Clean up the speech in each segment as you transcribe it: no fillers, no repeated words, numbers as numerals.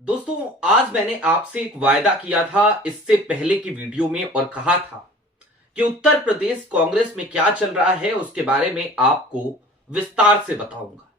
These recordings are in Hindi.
दोस्तों, आज मैंने आपसे एक वायदा किया था इससे पहले की वीडियो में और कहा था कि उत्तर प्रदेश कांग्रेस में क्या चल रहा है उसके बारे में आपको विस्तार से बताऊंगा।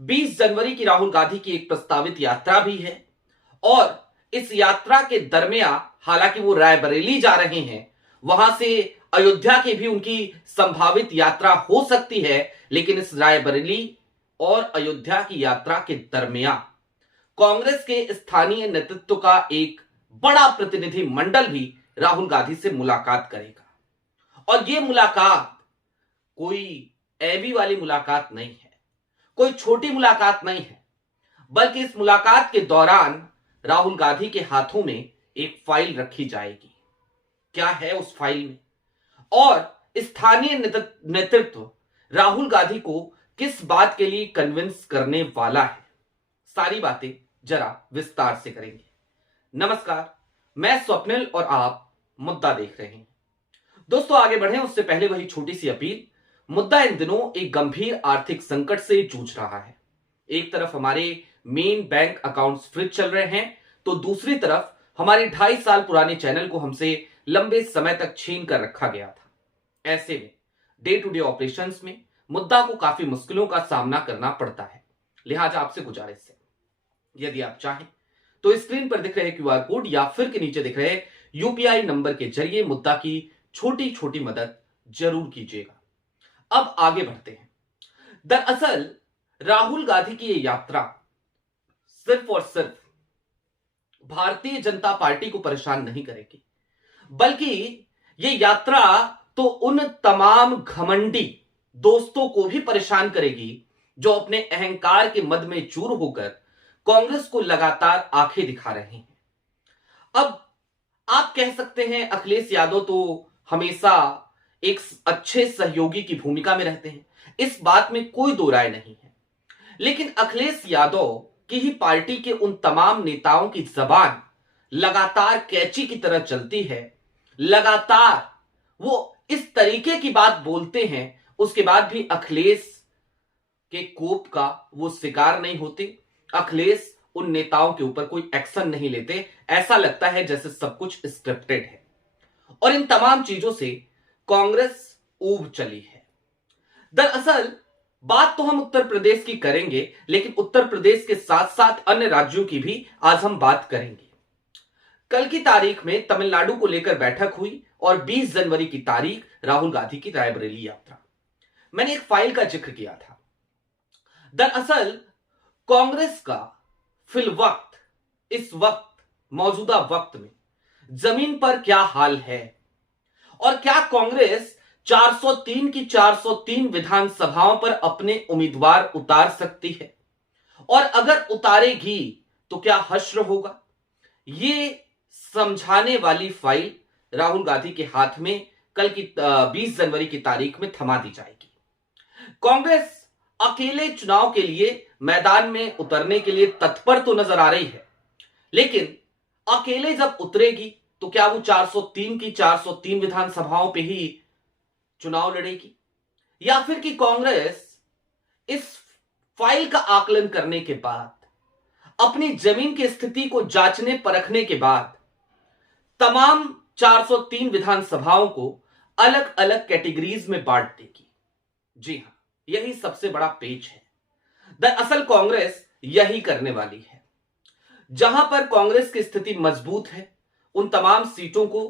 20 जनवरी की राहुल गांधी की एक प्रस्तावित यात्रा भी है और इस यात्रा के दरमियान हालांकि वो रायबरेली जा रहे हैं, वहां से अयोध्या की भी उनकी संभावित यात्रा हो सकती है, लेकिन इस रायबरेली और अयोध्या की यात्रा के दरमियान कांग्रेस के स्थानीय नेतृत्व का एक बड़ा प्रतिनिधि मंडल भी राहुल गांधी से मुलाकात करेगा। और यह मुलाकात कोई ऐबी वाली मुलाकात नहीं है, कोई छोटी मुलाकात नहीं है, बल्कि इस मुलाकात के दौरान राहुल गांधी के हाथों में एक फाइल रखी जाएगी। क्या है उस फाइल में और स्थानीय नेतृत्व राहुल गांधी को किस बात के लिए कन्विंस करने वाला है, सारी बातें जरा विस्तार से करेंगे। नमस्कार, मैं स्वप्निल और आप मुद्दा देख रहे हैं। दोस्तों, आगे बढ़ें उससे पहले वही छोटी सी अपील। मुद्दा इन दिनों एक गंभीर आर्थिक संकट से जूझ रहा है। एक तरफ हमारे मेन बैंक अकाउंट्स फ्रीज चल रहे हैं, तो दूसरी तरफ हमारे 2.5 साल पुराने चैनल को हमसे लंबे समय तक छीन कर रखा गया था। ऐसे में डे टू डे ऑपरेशंस में मुद्दा को काफी मुश्किलों का सामना करना पड़ता है। लिहाजा आपसे गुजारिश है, यदि आप चाहें तो स्क्रीन पर दिख रहे क्यूआर कोड या फिर के नीचे दिख रहे यूपीआई नंबर के जरिए मुद्दा की छोटी छोटी मदद जरूर कीजिएगा। अब आगे बढ़ते हैं। दरअसल राहुल गांधी की यह यात्रा सिर्फ और सिर्फ भारतीय जनता पार्टी को परेशान नहीं करेगी, बल्कि यह यात्रा तो उन तमाम घमंडी दोस्तों को भी परेशान करेगी जो अपने अहंकार के मद में चूर होकर कांग्रेस को लगातार आंखें दिखा रहे हैं। अब आप कह सकते हैं अखिलेश यादव तो हमेशा एक अच्छे सहयोगी की भूमिका में रहते हैं, इस बात में कोई दो राय नहीं है। लेकिन अखिलेश यादव की ही पार्टी के उन तमाम नेताओं की जबान लगातार कैंची की तरह चलती है। लगातार वो इस तरीके की बात बोलते हैं, उसके बाद भी अखिलेश के कोप का वो शिकार नहीं होते। अखिलेश उन नेताओं के ऊपर कोई एक्शन नहीं लेते। ऐसा लगता है जैसे सब कुछ स्क्रिप्टेड है। और इन तमाम चीजों से कांग्रेस ऊब चली है। दरअसल बात तो हम उत्तर प्रदेश की करेंगे, लेकिन उत्तर प्रदेश के साथ साथ अन्य राज्यों की भी आज हम बात करेंगे। कल की तारीख में तमिलनाडु को लेकर बैठक हुई और 20 जनवरी की तारीख राहुल गांधी की रायबरेली यात्रा। मैंने एक फाइल का जिक्र किया था। दरअसल कांग्रेस का फिल वक्त, इस वक्त, मौजूदा वक्त में जमीन पर क्या हाल है और क्या कांग्रेस 403 की 403 विधानसभाओं पर अपने उम्मीदवार उतार सकती है, और अगर उतारेगी तो क्या हश्र होगा, ये समझाने वाली फाइल राहुल गांधी के हाथ में कल की 20 जनवरी की तारीख में थमा दी जाएगी। कांग्रेस अकेले चुनाव के लिए मैदान में उतरने के लिए तत्पर तो नजर आ रही है, लेकिन अकेले जब उतरेगी तो क्या वो 403 की 403 विधानसभाओं पे ही चुनाव लड़ेगी, या फिर कि कांग्रेस इस फाइल का आकलन करने के बाद, अपनी जमीन की स्थिति को जांचने परखने के बाद तमाम 403 विधानसभाओं को अलग अलग कैटेगरीज में बांट देगी। जी हां, यही सबसे बड़ा पेच है। दरअसल कांग्रेस यही करने वाली है। जहां पर कांग्रेस की स्थिति मजबूत है, उन तमाम सीटों को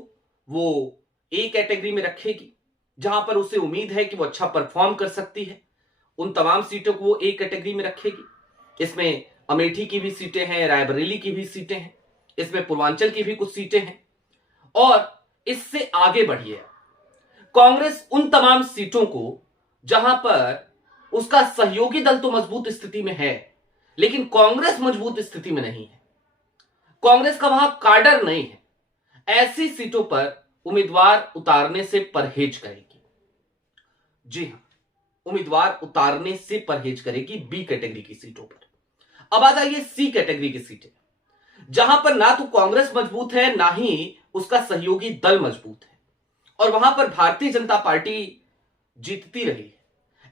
वो ए कैटेगरी में रखेगी। जहां पर उसे उम्मीद है कि वो अच्छा परफॉर्म कर सकती है, उन तमाम सीटों को वो ए कैटेगरी में रखेगी। इसमें अमेठी की भी सीटें हैं, रायबरेली की भी सीटें हैं, इसमें पूर्वांचल की भी कुछ सीटें हैं। और इससे आगे बढ़िए, कांग्रेस उन तमाम सीटों को जहां पर उसका सहयोगी दल तो मजबूत स्थिति में है, लेकिन कांग्रेस मजबूत स्थिति में नहीं है, कांग्रेस का वहां काडर नहीं है, ऐसी सीटों पर उम्मीदवार उतारने से परहेज करेगी। जी हां, उम्मीदवार उतारने से परहेज करेगी बी कैटेगरी की सीटों पर। अब आ जाइए सी कैटेगरी की सीटें, जहां पर ना तो कांग्रेस मजबूत है, ना ही उसका सहयोगी दल मजबूत है, और वहां पर भारतीय जनता पार्टी जीतती रही है।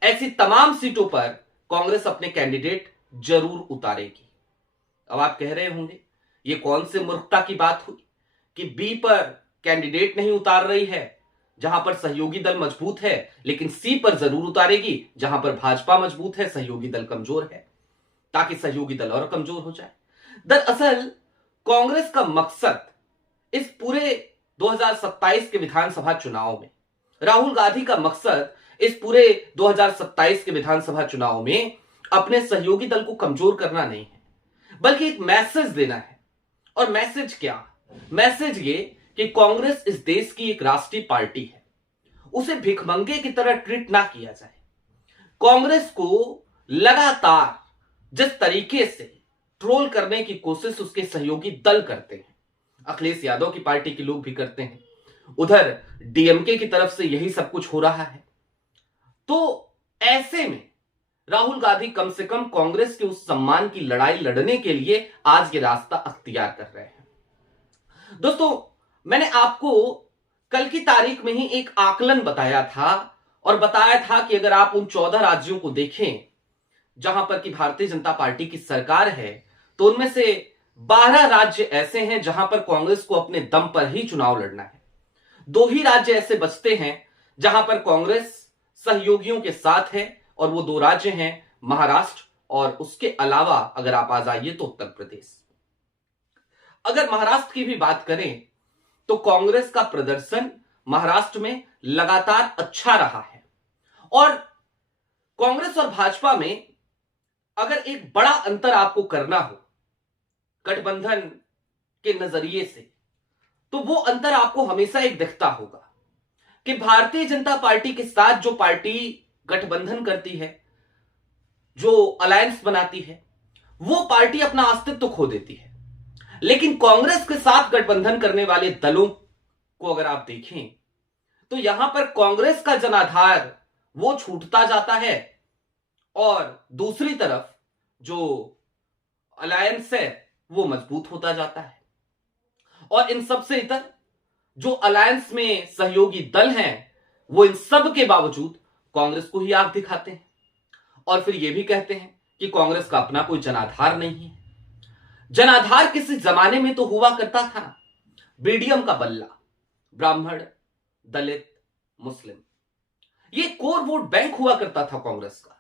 ऐसी तमाम सीटों पर कांग्रेस अपने कैंडिडेट जरूर उतारेगी। अब आप कह रहे होंगे ये कौन से मूर्खता की बात हुई कि बी पर कैंडिडेट नहीं उतार रही है जहां पर सहयोगी दल मजबूत है, लेकिन सी पर जरूर उतारेगी जहां पर भाजपा मजबूत है, सहयोगी दल कमजोर है, ताकि सहयोगी दल और कमजोर हो जाए। दरअसल कांग्रेस का मकसद इस पूरे 2027 के विधानसभा चुनाव में, राहुल गांधी का मकसद इस पूरे 2027 के विधानसभा चुनाव में अपने सहयोगी दल को कमजोर करना नहीं है, बल्कि एक मैसेज देना है। और मैसेज क्या? मैसेज ये कि कांग्रेस इस देश की एक राष्ट्रीय पार्टी है, उसे भिखमंगे की तरह ट्रीट ना किया जाए। कांग्रेस को लगातार जिस तरीके से ट्रोल करने की कोशिश उसके सहयोगी दल करते हैं, अखिलेश यादव की पार्टी के लोग भी करते हैं, उधर डीएमके की तरफ से यही सब कुछ हो रहा है, तो ऐसे में राहुल गांधी कम से कम कांग्रेस के उस सम्मान की लड़ाई लड़ने के लिए आज ये रास्ता अख्तियार कर रहे हैं। दोस्तों, मैंने आपको कल की तारीख में ही एक आकलन बताया था और बताया था कि अगर आप उन 14 राज्यों को देखें जहां पर कि भारतीय जनता पार्टी की सरकार है, तो उनमें से 12 राज्य ऐसे हैं जहां पर कांग्रेस को अपने दम पर ही चुनाव लड़ना है। 2 ही राज्य ऐसे बचते हैं जहां पर कांग्रेस सहयोगियों के साथ है, और वो 2 राज्य हैं महाराष्ट्र और उसके अलावा अगर आप आ जाइए तो उत्तर प्रदेश। अगर महाराष्ट्र की भी बात करें तो कांग्रेस का प्रदर्शन महाराष्ट्र में लगातार अच्छा रहा है, और कांग्रेस और भाजपा में अगर एक बड़ा अंतर आपको करना हो गठबंधन के नजरिए से, तो वो अंतर आपको हमेशा एक दिखता होगा कि भारतीय जनता पार्टी के साथ जो पार्टी गठबंधन करती है, जो अलायंस बनाती है, वो पार्टी अपना अस्तित्व खो देती है। लेकिन कांग्रेस के साथ गठबंधन करने वाले दलों को अगर आप देखें तो यहां पर कांग्रेस का जनाधार वो छूटता जाता है, और दूसरी तरफ जो अलायंस है वो मजबूत होता जाता है। और इन सब से इतर जो अलायंस में सहयोगी दल हैं वो इन सब के बावजूद कांग्रेस को ही आंख दिखाते हैं, और फिर ये भी कहते हैं कि कांग्रेस का अपना कोई जनाधार नहीं है। जनाधार किसी जमाने में तो हुआ करता था ना, बीडीएम का बल्ला, ब्राह्मण, दलित, मुस्लिम, ये कोर वोट बैंक हुआ करता था कांग्रेस का।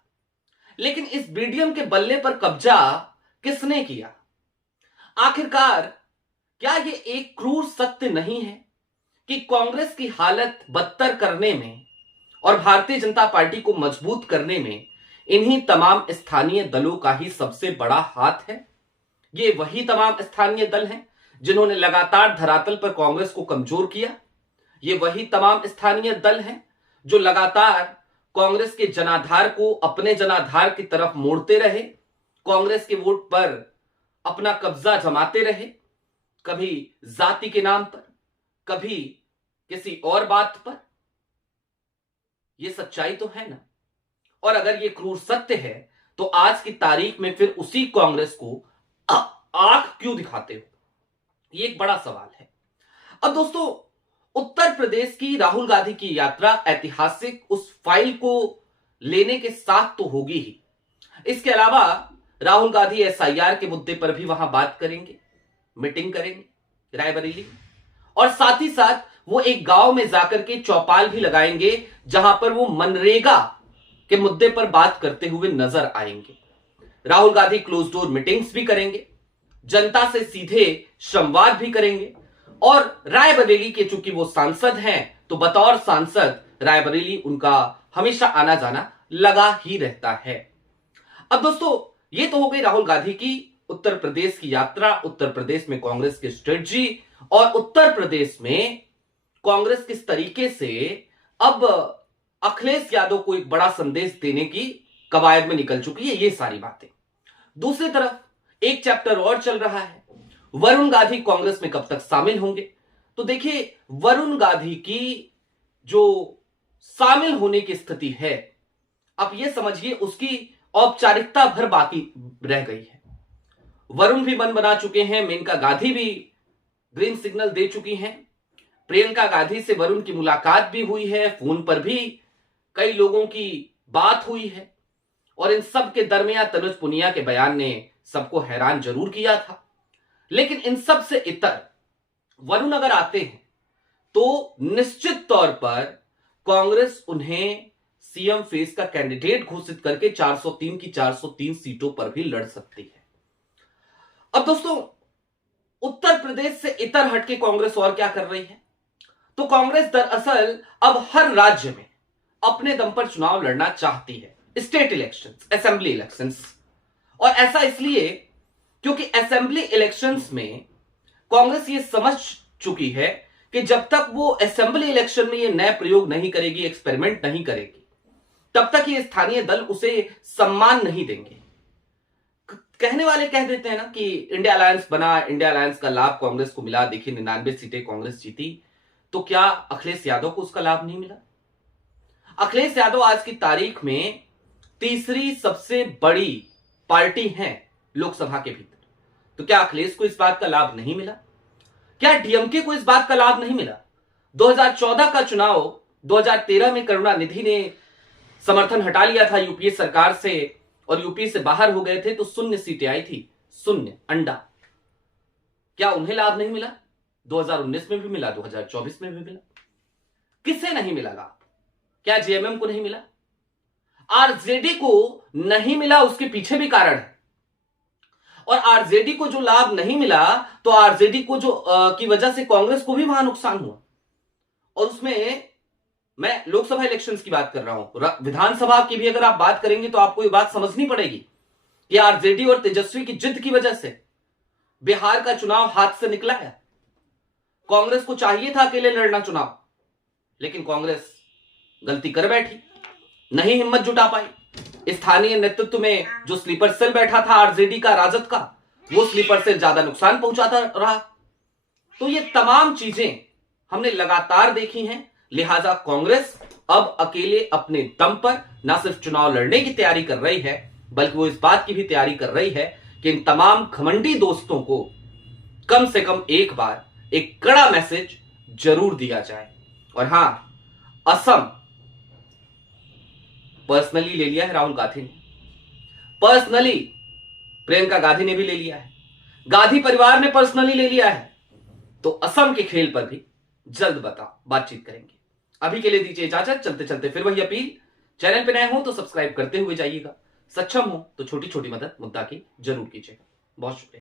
लेकिन इस बीडीएम के बल्ले पर कब्जा किसने किया? आखिरकार क्या ये एक क्रूर सत्य नहीं है कि कांग्रेस की हालत बदतर करने में और भारतीय जनता पार्टी को मजबूत करने में इन्हीं तमाम स्थानीय दलों का ही सबसे बड़ा हाथ है? ये वही तमाम स्थानीय दल हैं जिन्होंने लगातार धरातल पर कांग्रेस को कमजोर किया। ये वही तमाम स्थानीय दल हैं जो लगातार कांग्रेस के जनाधार को अपने जनाधार की तरफ मोड़ते रहे, कांग्रेस के वोट पर अपना कब्जा जमाते रहे, कभी जाति के नाम पर, कभी किसी और बात पर। ये सच्चाई तो है ना। और अगर ये क्रूर सत्य है तो आज की तारीख में फिर उसी कांग्रेस को आंख क्यों दिखाते हो? ये एक बड़ा सवाल है। अब दोस्तों, उत्तर प्रदेश की राहुल गांधी की यात्रा ऐतिहासिक उस फाइल को लेने के साथ तो होगी ही। इसके अलावा राहुल गांधी एसआईआर के मुद्दे पर भी वहां बात करेंगे, मीटिंग करेंगे रायबरेली, और साथ ही साथ वो एक गांव में जाकर के चौपाल भी लगाएंगे जहां पर वो मनरेगा के मुद्दे पर बात करते हुए नजर आएंगे। Rahul Gandhi close door meetings भी करेंगे, जनता से सीधे संवाद भी करेंगे, और रायबरेली के चूंकि वो सांसद हैं तो बतौर सांसद रायबरेली उनका हमेशा आना जाना लगा ही रहता है। अब दोस्तों, ये तो हो गई राहुल गांधी की उत्तर प्रदेश की यात्रा, उत्तर प्रदेश में कांग्रेस की स्ट्रेटजी, और उत्तर प्रदेश में कांग्रेस किस तरीके से अब अखिलेश यादव को एक बड़ा संदेश देने की कवायद में निकल चुकी है, ये सारी बातें। दूसरी तरफ एक चैप्टर और चल रहा है, वरुण गांधी कांग्रेस में कब तक शामिल होंगे? तो देखिए, वरुण गांधी की जो शामिल होने की स्थिति है, आप ये समझिए उसकी औपचारिकता भर बाकी रह गई है। वरुण भी मन बना चुके हैं, मेनका गांधी भी ग्रीन सिग्नल दे चुकी हैं, प्रियंका गांधी से वरुण की मुलाकात भी हुई है, फोन पर भी कई लोगों की बात हुई है, और इन सब के दरमियान तनुज पुनिया के बयान ने सबको हैरान जरूर किया था। लेकिन इन सब से इतर वरुण अगर आते हैं तो निश्चित तौर पर कांग्रेस उन्हें सीएम फेस का कैंडिडेट घोषित करके 403 की 403 सीटों पर भी लड़ सकती है। अब दोस्तों, उत्तर प्रदेश से इतर हटके कांग्रेस और क्या कर रही है? तो कांग्रेस दरअसल अब हर राज्य में अपने दम पर चुनाव लड़ना चाहती है, स्टेट इलेक्शंस, असेंबली इलेक्शंस। और ऐसा इसलिए क्योंकि असेंबली इलेक्शंस में कांग्रेस ये समझ चुकी है कि जब तक वो असेंबली इलेक्शन में ये नए प्रयोग नहीं करेगी, एक्सपेरिमेंट नहीं करेगी, तब तक ये स्थानीय दल उसे सम्मान नहीं देंगे। कहने वाले कह देते हैं ना कि इंडिया अलायंस बना, इंडिया अलायंस का लाभ कांग्रेस को मिला, देखिए 99 सीटें कांग्रेस जीती। तो क्या अखिलेश यादव को उसका लाभ नहीं मिला? अखिलेश यादव आज की तारीख में तीसरी सबसे बड़ी पार्टी है लोकसभा के भीतर। तो क्या अखिलेश को इस बात का लाभ नहीं मिला? क्या डीएमके को इस बात का लाभ नहीं मिला? 2014 का चुनाव 2013 में करुणानिधि ने समर्थन हटा लिया था यूपीए सरकार से और यूपीए से बाहर हो गए थे, तो 0 सीटें आई थी, 0 अंडा। क्या उन्हें लाभ नहीं मिला? 2019 में भी मिला, 2024 में भी मिला। किसे नहीं मिला लाभ? क्या जेएमएम को नहीं मिला? आरजेडी को नहीं मिला, उसके पीछे भी कारण है। और आरजेडी को जो लाभ नहीं मिला, तो आरजेडी को जो की वजह से कांग्रेस को भी वहां नुकसान हुआ। और उसमें मैं लोकसभा इलेक्शंस की बात कर रहा हूं, विधानसभा की भी अगर आप बात करेंगे तो आपको ये बात समझनी पड़ेगी कि आरजेडी और तेजस्वी की जिद की वजह से बिहार का चुनाव हाथ से निकला है। कांग्रेस को चाहिए था अकेले लड़ना चुनाव, लेकिन कांग्रेस गलती कर बैठी, नहीं हिम्मत जुटा पाई। स्थानीय नेतृत्व में जो स्लीपर सेल बैठा था आरजेडी का, राजद का, वो स्लीपर सेल ज्यादा नुकसान पहुंचाता रहा। तो ये तमाम चीजें हमने लगातार देखी हैं। लिहाजा कांग्रेस अब अकेले अपने दम पर न सिर्फ चुनाव लड़ने की तैयारी कर रही है, बल्कि वो इस बात की भी तैयारी कर रही है कि इन तमाम घमंडी दोस्तों को कम से कम एक बार एक कड़ा मैसेज जरूर दिया जाए। और हां, असम पर्सनली ले लिया है राहुल गांधी ने, पर्सनली प्रियंका गांधी ने भी ले लिया है, गांधी परिवार ने पर्सनली ले लिया है। तो असम के खेल पर भी जल्द बातचीत करेंगे। अभी के लिए दीजिए इजाजत। चलते चलते फिर वही अपील, चैनल पे नए हो तो सब्सक्राइब करते हुए जाइएगा, सक्षम हो तो छोटी छोटी मदद मुद्दा की जरूर कीजिएगा। बहुत शुक्रिया।